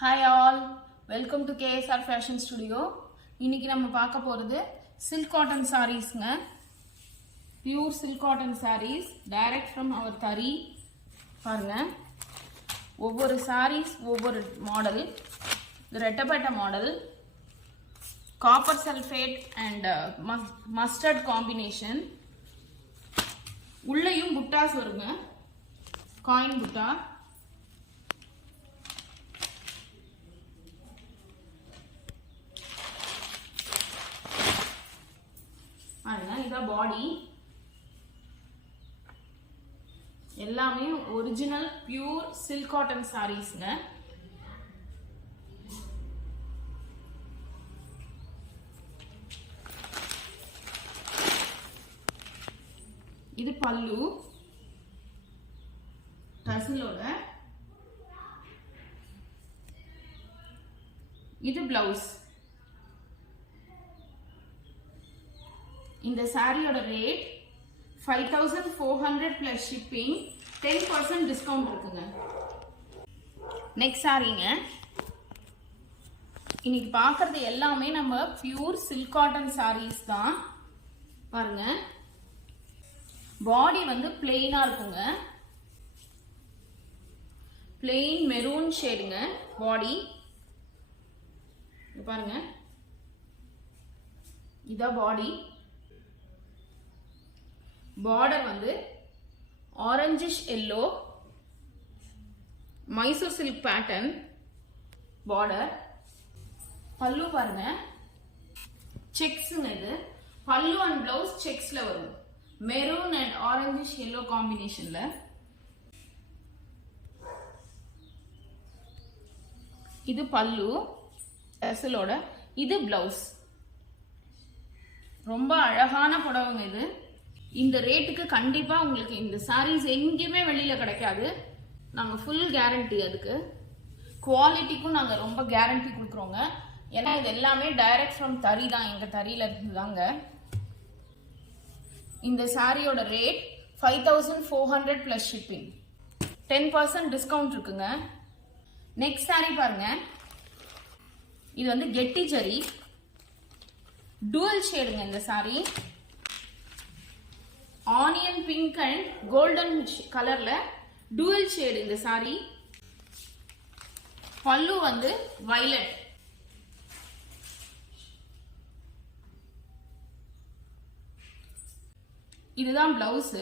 Hi all, welcome to KSR Fashion Studio. இன்னைக்கு நம்ம பார்க்க போறது silk cotton sareesங்க. Pure silk cotton sarees direct from our tari. பாருங்க. ஒவ்வொரு sarees ஒவ்வொரு மாடல். இது ரெட்டப்பட்ட model. Copper sulfate and mustard combination. உள்ளேயும் புட்டாஸ் வருங்க. Coin butta. இத பாடி எல்லாமே ஒரிஜினல் பியூர் சில்க் காட்டன் சாரீஸ்ங்க. இது பல்லு டசலோட. இது பிளவுஸ். இந்த சாரியோட ரேட் 5400 plus shipping, 10% discount இருக்குங்க. நெக்ஸ்ட் சாரிங்க. இன்னைக்கு பார்க்கறது எல்லாமே நம்ம பியூர் சில்க் காட்டன் சாரீஸ் தான். பாருங்க, பாடி வந்து பிளெயினா இருக்குங்க. பிளெயின் மெரூன் ஷேடுங்க பாடி. பாருங்க, இதான் பாடி. border வந்து orangish yellow Mysore silk pattern border. பல்லு பாருங்க, செக்ஸ்ங்க. இது பல்லு அண்ட் பிளவுஸ் செக்ஸ்ல வரும். மெரூன் அண்ட் orangish yellow காம்பினேஷன்ல. இது பல்லு டசலோட. இது பிளவுஸ். ரொம்ப அழகான புடவைங்க இது. இந்த ரேட்டுக்கு கண்டிப்பா உங்களுக்கு இந்த சாரீஸ் எங்கேயுமே வெளியில கிடைக்காது. நாங்க ஃபுல் கேரண்டி, அதுக்கு குவாலிட்டிக்கும் நாங்க ரொம்ப கேரண்டி கொடுக்குறோங்க. ஏன்னா இது எல்லாமே டைரக்ட் ஃப்ரம் தறி தான், எங்க தறியில இருந்துதாங்க. இந்த சாரியோட ரேட் 5400 plus shipping, 10% டிஸ்கவுண்ட் இருக்குங்க. நெக்ஸ்ட் சாரி பாருங்க. இது வந்து கெட்டி ஜரி டூவல் ஷேடுங்க. இந்த sorry onion pink and golden கலர்ல டூவல் ஷேடு இந்த சாரி. பல்லு வந்து வயலட். இதுதான் பிளவுஸ்.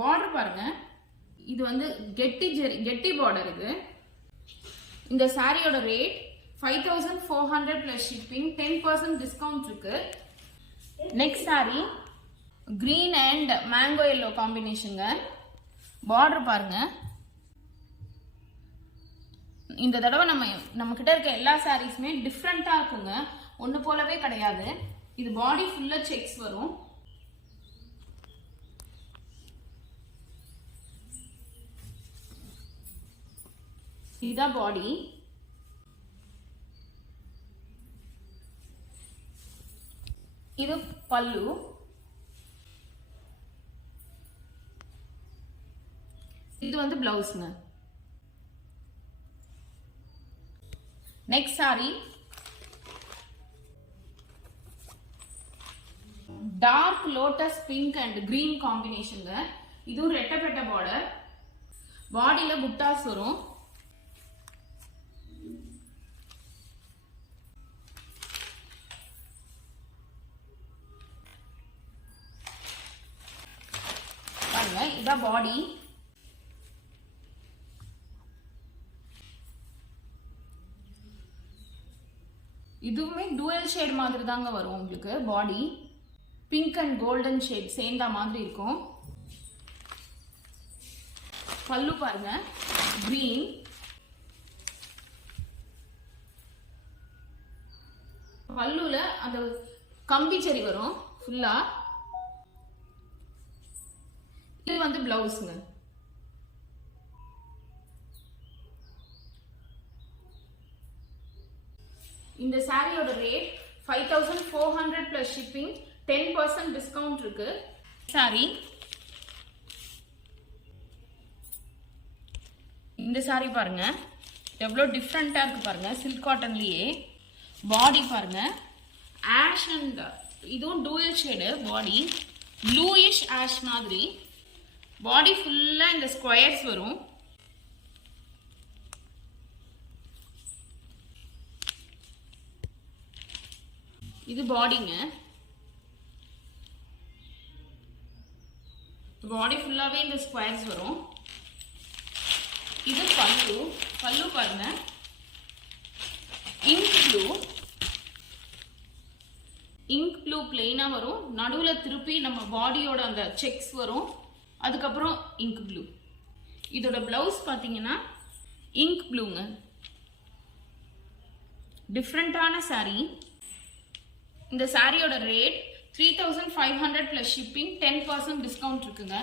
பார்டர் பாருங்க, இது வந்து கெட்டி பார்டர். இது இந்த சாரியோட ரேட் 5400 plus shipping, 10% டிஸ்கவுண்ட் இருக்கு. Next sari green and mango yellow காம்பினேஷனுங்க. பார்டர் பாருங்க. இந்த தடவை நம்ம கிட்ட இருக்க எல்லா சாரீஸுமே டிஃப்ரெண்டா இருக்குங்க. ஒண்ணு போலவே கிடையாது. இது பாடி ஃபுல்லா செக்ஸ் வரும். இதுதான் பாடி. இது பல்லு. இது வந்து பிளவுஸ்ங்க. Next sari dark lotus pink and green காம்பினேஷன்ங்க. இதுவும் ரெட்டப்பட்ட பார்டர். பாடியில புட்டாஸ் வரும். பாருங்க, இதான் பாடி. இதுவுமே டூவல் ஷேட் மாதிரி தாங்க வரும் உங்களுக்கு. பாடி பிங்க் அண்ட் கோல்டன் ஷேட் சேர்ந்த மாதிரி இருக்கும். பல்லு பாருங்க, கிரீன். பல்லுல அந்த கம்பி சரி வரும் ஃபுல்லா. இது வந்து பிளவுஸ்ங்க. இந்த சாரியோட ரேட் 5400 plus shipping, 10% டிஸ்கவுண்ட் இருக்கு. சாரி இந்த சாரி பாருங்க, எவ்வளோ டிஃப்ரெண்ட்டாக இருக்குது பாருங்கள். சில்க் காட்டன்லேயே பாடி பாருங்கள். ஆஷ் அண்ட் இதுவும் டூயல் ஷேடு பாடி. ப்ளூயிஷ் ஆஷ் மாதிரி பாடி ஃபுல்லாக இந்த ஸ்கொயர்ஸ் வரும். இது பாடிங்க. பாடி ஃபுல்லாவே இந்த ஸ்கொயர்ஸ் வரும். இது பல்லு. பல்லு பாருங்க, இங்க் ப்ளூ பிளெயினா வரும். நடுவுல திருப்பி நம்ம பாடியோட அந்த செக்ஸ் வரும். அதுக்கப்புறம் இங்க் ப்ளூ. இதோட பிளவுஸ் பாத்தீங்கன்னா இங்க் ப்ளூங்க. டிஃப்ரெண்டான saree. இந்த சாரியோட ரேட் 3500 plus shipping, 10% டிஸ்கவுண்ட் இருக்குங்க.